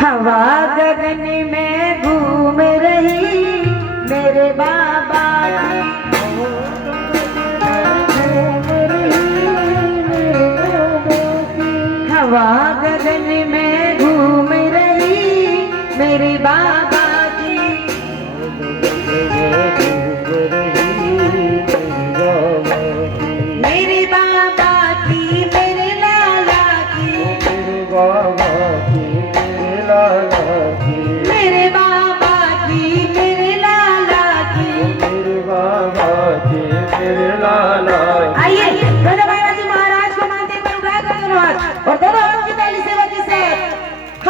हवा गगन में घूम रही मेरे बाबा हवा गगन में घूम रही मेरे बाबा जी मेरे बाबा की मेरे लाला की मेरे बाबा की मेरे लाला की मेरे बाबा की मेरे लाला की मेरे बाबा की मेरे लाला की। आइए दोनों बालाजी महाराज को मानते पर उठाकर धन्यवाद और दोनों हाथ की ताली से वजह से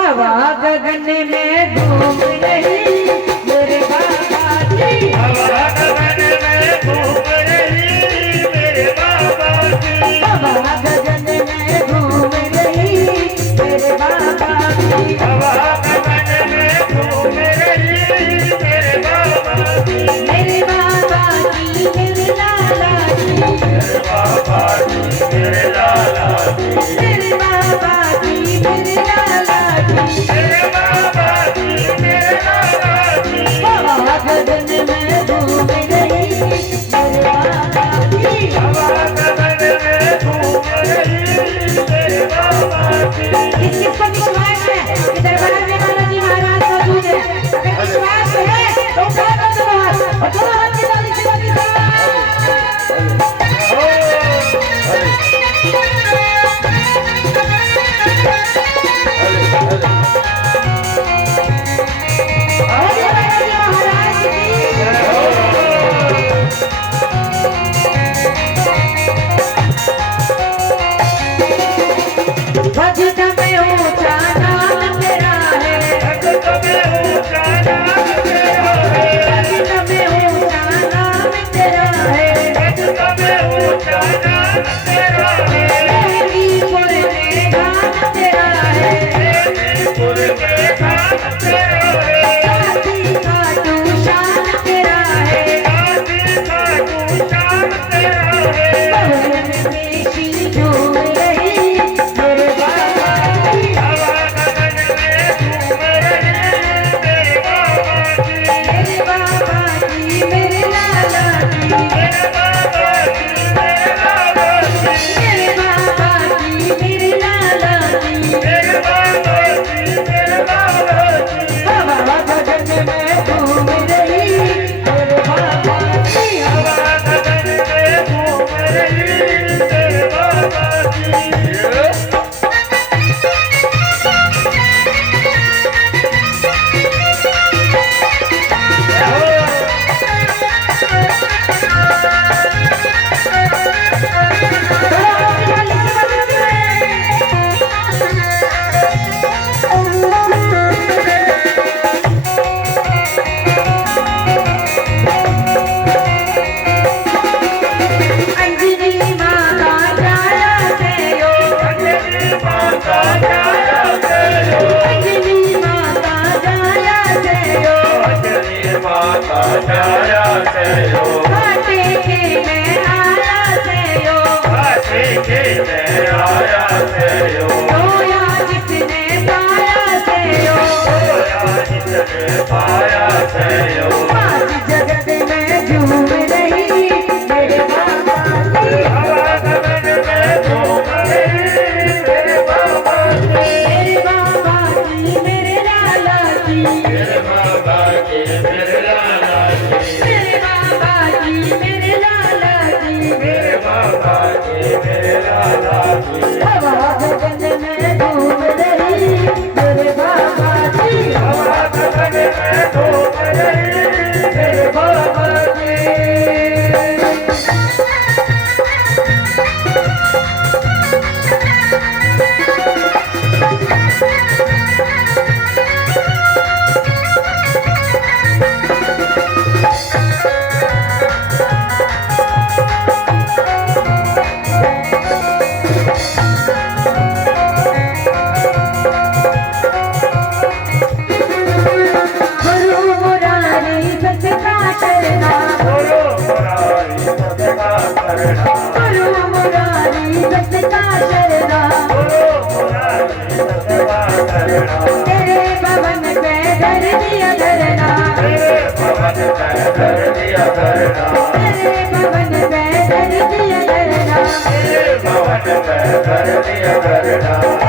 हवा गगन में घूम रही मेरे बाबा जी हवा गगन में घूम रही मेरे बाबा की हवा गगन में घूम रही मेरे बाबा जी हवा गगन में घूम रही मेरे बाबा की मेरे बाबा की मेरे लाला की मेरे बाबा की मेरे लाला की मेरे बाबा की मेरे लाला की मेरे बाबा की मेरे लाला की हवा गगन में घूम रही मेरे बाबा जी हवा गगन में घूम रही मेरे बाबा की। किसको विश्वास है कि दरबार में बालाजी महाराज मौजूद है? अगर विश्वास है तो उठा कर दोनों हाथ और दोनों हाथ की ताली से बजाइए। बोलिए बालाजी महाराज की। वजद में ऊंचा नाम तेरा है वजद में ऊंचा नाम तेरा है मेरी पुर में गान तेरा है साथी का तू शान तेरा है भवन में शीश झूम रही मेरे बाबा जी मेरे बाबा की मेरे लाला की मेरे बाबा की मेरे लाला की हवा गगन में घूम रही मेरे बाबा की अंजनी माता जाया से यो अंजनी माता जाया से यो घाटे के मैं आया से यो रोया जिसने पाया से यो आज जगत में झूम रही मेरे बाबा जी मेरे बाबा की मेरे लाला की मेरे बाबा की मेरे लाला की हवा गगन में घूम रही मेरे बाबा जी मेरे बाबा जी तेरे कर दिया करना, तेरे भवन पे कर दिया करना, तेरे भवन में कर दिया करना।